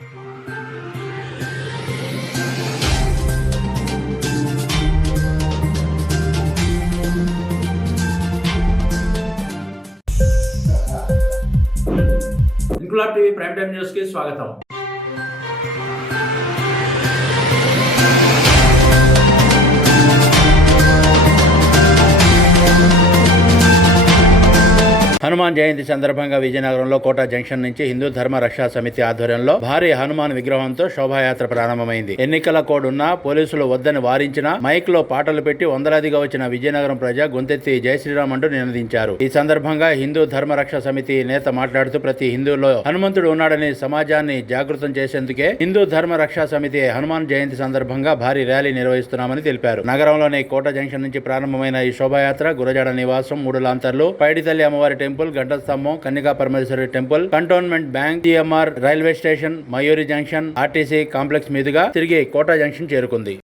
Inquilab TV prime time news కి స్వాగతం. హనుమాన్ జయంతి సందర్భంగా విజయనగరంలో కోట జంక్షన్ నుంచి హిందూ ధర్మ రక్షా సమితి ఆధ్వర్యంలో భారీ హనుమాన్ విగ్రహంతో శోభాయాత్ర ప్రారంభమైంది. ఎన్నికల కోడ్ ఉన్నా పోలీసులు వద్దని వారించినా మైక్ లో పాటలు పెట్టి వందలాదిగా వచ్చిన విజయనగరం ప్రజా గొంతెత్తి జై శ్రీరామ్ అంటూ నినదించారు. ఈ సందర్భంగా హిందూ ధర్మ రక్షా సమితి నేత మాట్లాడుతూ ప్రతి హిందువులో హనుమంతుడు ఉన్నాడని సమాజాన్ని జాగృతం చేసేందుకే హిందూ ధర్మ రక్షా సమితి హనుమాన్ జయంతి సందర్భంగా భారీ ర్యాలీ నిర్వహిస్తున్నామని తెలిపారు. నగరంలోని కోట జంక్షన్ నుంచి ప్రారంభమైన ఈ శోభాయాత్ర గురజాడ నివాసం, మూడు లాంతర్లు, పైడితల్లి అమ్మవారి టెంపుల్, గంట స్తంభం, Kannika Parameswari temple, cantonment bank, TMR railway station, Mayuri junction, RTC complex మీదుగా తిరిగి కోట జంక్షన్ చేరుకుంది.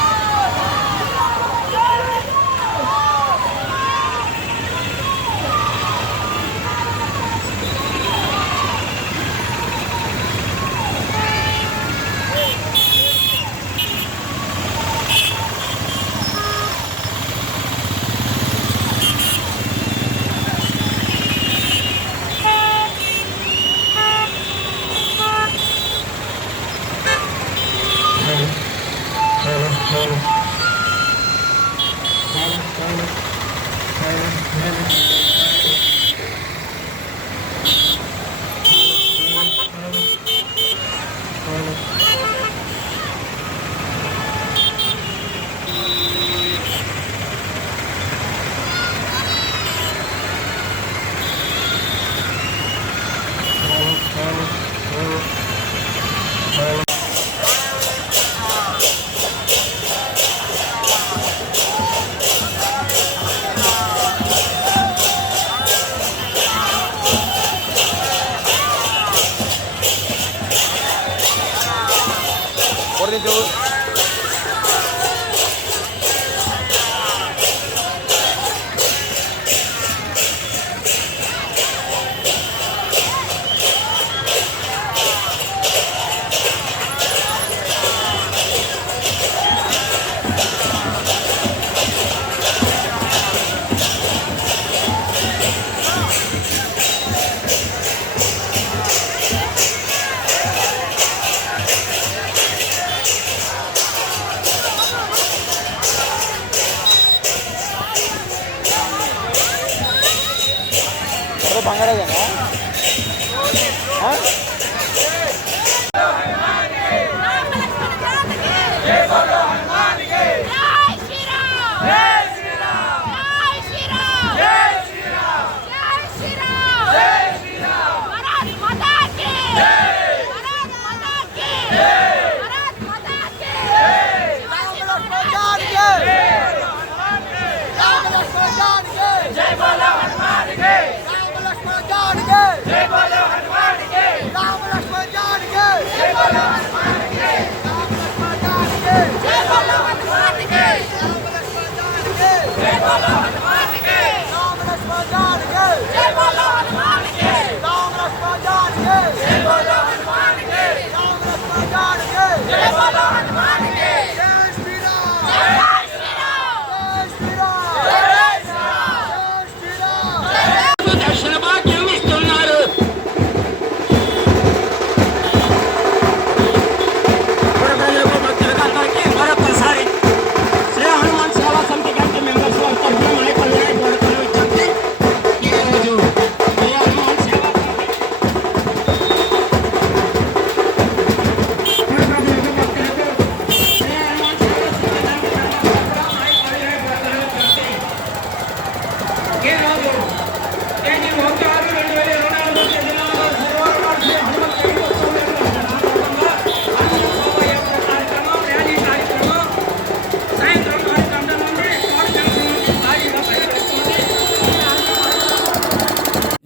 బంగారాజేనా?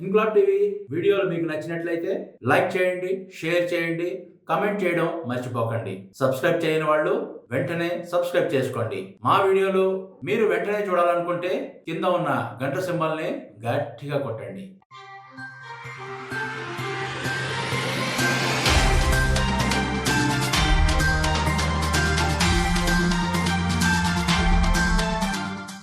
ఇంక్లాబ్ టీవీ వీడియోలు మీకు నచ్చినట్లయితే లైక్ చేయండి, షేర్ చేయండి, కామెంట్ చేయడం మర్చిపోకండి. సబ్స్క్రైబ్ చేయని వాళ్ళు వెంటనే సబ్స్క్రైబ్ చేసుకోండి. మా వీడియోలు మీరు వెంటనే చూడాలనుకుంటే కింద ఉన్న గంట సింబల్ని గట్టిగా కొట్టండి.